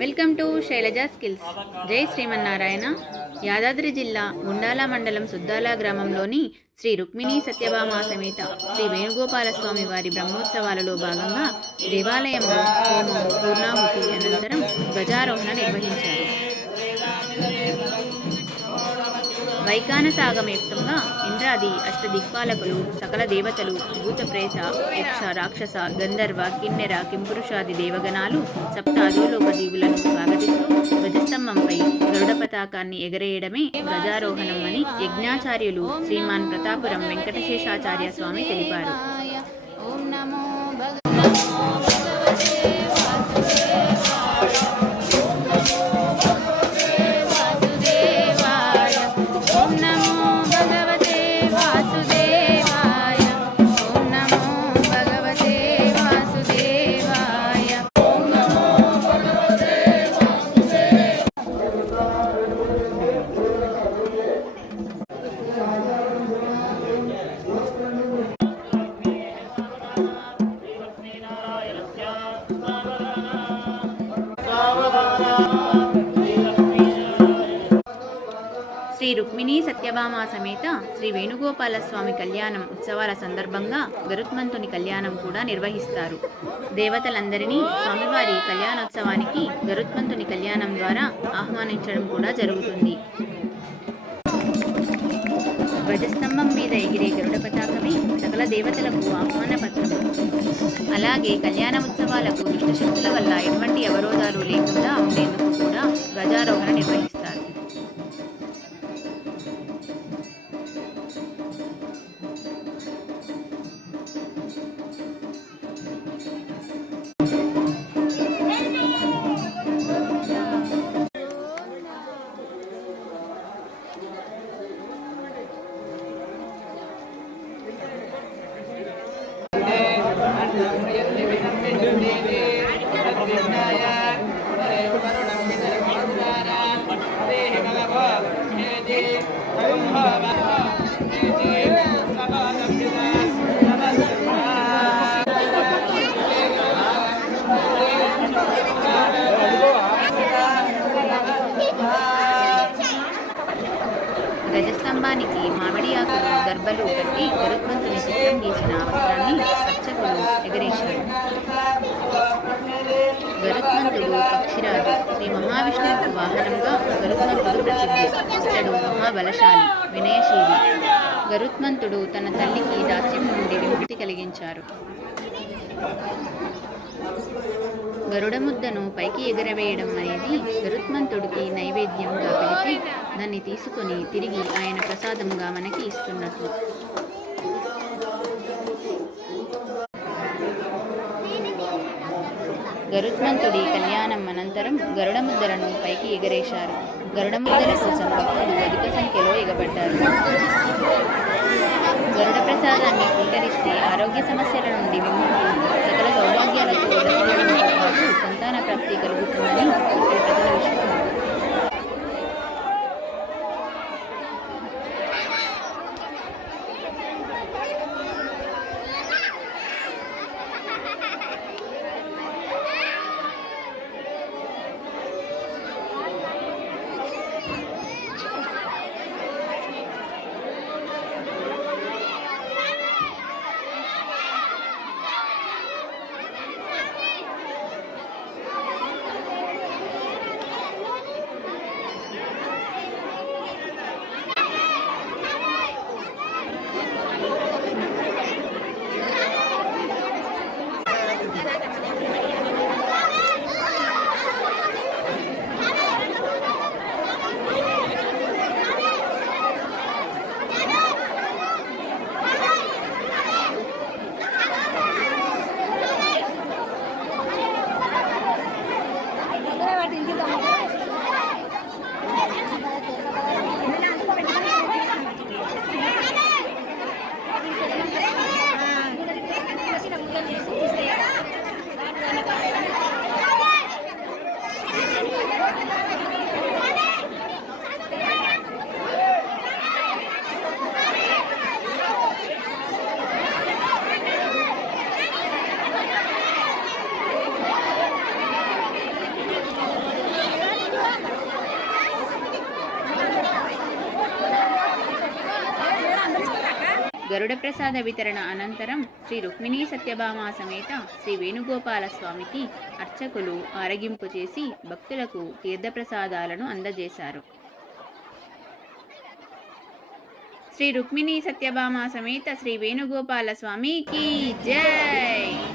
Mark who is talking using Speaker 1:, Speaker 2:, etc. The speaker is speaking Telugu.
Speaker 1: Welcome to Shailaja skills. జై శ్రీమన్నారాయణ. యాదాద్రి జిల్లా గుండాల మండలం సుద్దాల గ్రామంలోని శ్రీ రుక్మిణీ సత్యభామ సమేత శ్రీ వేణుగోపాల స్వామి వారి బ్రహ్మోత్సవాలలో భాగంగా దేవాలయంలో హోమం పూర్ణాహుతి అనంతరం ధ్వజారోహణ నిర్వహించారు. వైకానసాగమయుక్తంగా ఇంద్రాది అష్టదిక్పాలకులు సకల దేవతలు భూతప్రేత యక్ష రాక్షస గంధర్వ కిన్నెర కింపురుషాది దేవగణాలు సప్త అధోలోక జీవులను స్వాగతిస్తూ ధ్వజస్తంభంపై గరుడ పతాకాన్ని ఎగరేయడమే ధ్వజారోహణం అని యజ్ఞాచార్యులు శ్రీమాన్ ప్రతాపురం వెంకటశేషాచార్య స్వామి తెలిపారు. శ్రీ రుక్మిణీ సత్యభామ సమేత శ్రీ వేణుగోపాల స్వామి కళ్యాణం ఉత్సవాల సందర్భంగా గరుత్మంతుని కళ్యాణం కూడా నిర్వహిస్తారు. దేవతలందరినీ స్వామివారి కళ్యాణోత్సవానికి గరుత్మంతుని కళ్యాణం ద్వారా ఆహ్వానించడం కూడా జరుగుతుంది. ధ్వజస్తంభం మీద ఎగిరే గరుడ పతాకమే సకల దేవతలకు ఆహ్వాన పత్రం. అలాగే కళ్యాణ ఉత్సవాలకు దుష్టశక్తుల వల్ల ఎటువంటి అవరోధాలు లేకుండా గజస్తంభానికి మామిడి ఆకులు గర్భలు పెట్టి గరుత్మంతుని చిత్రం గీసిన వస్త్రాన్ని అర్చకులు ఎగరేశారు. గరుత్మంతుడు పక్షిరాజు శ్రీ మహావిష్ణువుకు వాహనంగా గరుత్మంతుడు ప్రసిద్ధి ఇతడు మహాబలశాలి వినయశీలి. గరుత్మంతుడు తన తల్లికి దాస్యం నుండి విముక్తి కలిగించారు. గరుడ ముద్దను పైకి ఎగరవేయడం అనేది గరుత్మంతుడికి నైవేద్యంగా పిలిచి దాన్ని తీసుకొని తిరిగి ఆయన ప్రసాదంగా మనకి ఇస్తున్నట్లు. గరుత్మంతుడి కళ్యాణం అనంతరం గరుడ ముద్దలను పైకి ఎగరేశారు. గరుడ ముద్దల కోసం భక్తులు అధిక సంఖ్యలో ఎగబడ్డారు గరుడ ప్రసాదాన్ని స్వీకరిస్తే ఆరోగ్య సమస్యల నుండి విముక్తి సకల సౌభాగ్యాలతో దర్శనడంతో పాటు సంతాన ప్రాప్తి కలుగుతుందని Thank you. గరుడ ప్రసాద వితరణ అనంతరం శ్రీ రుక్మిణీ సత్యభామ సమేత శ్రీ వేణుగోపాల స్వామికి అర్చకులు ఆరగింపు చేసి భక్తులకు తీర్థప్రసాదాలను అందజేశారు. శ్రీ రుక్మిణీ సత్యభామ సమేత శ్రీ వేణుగోపాల స్వామికి జై!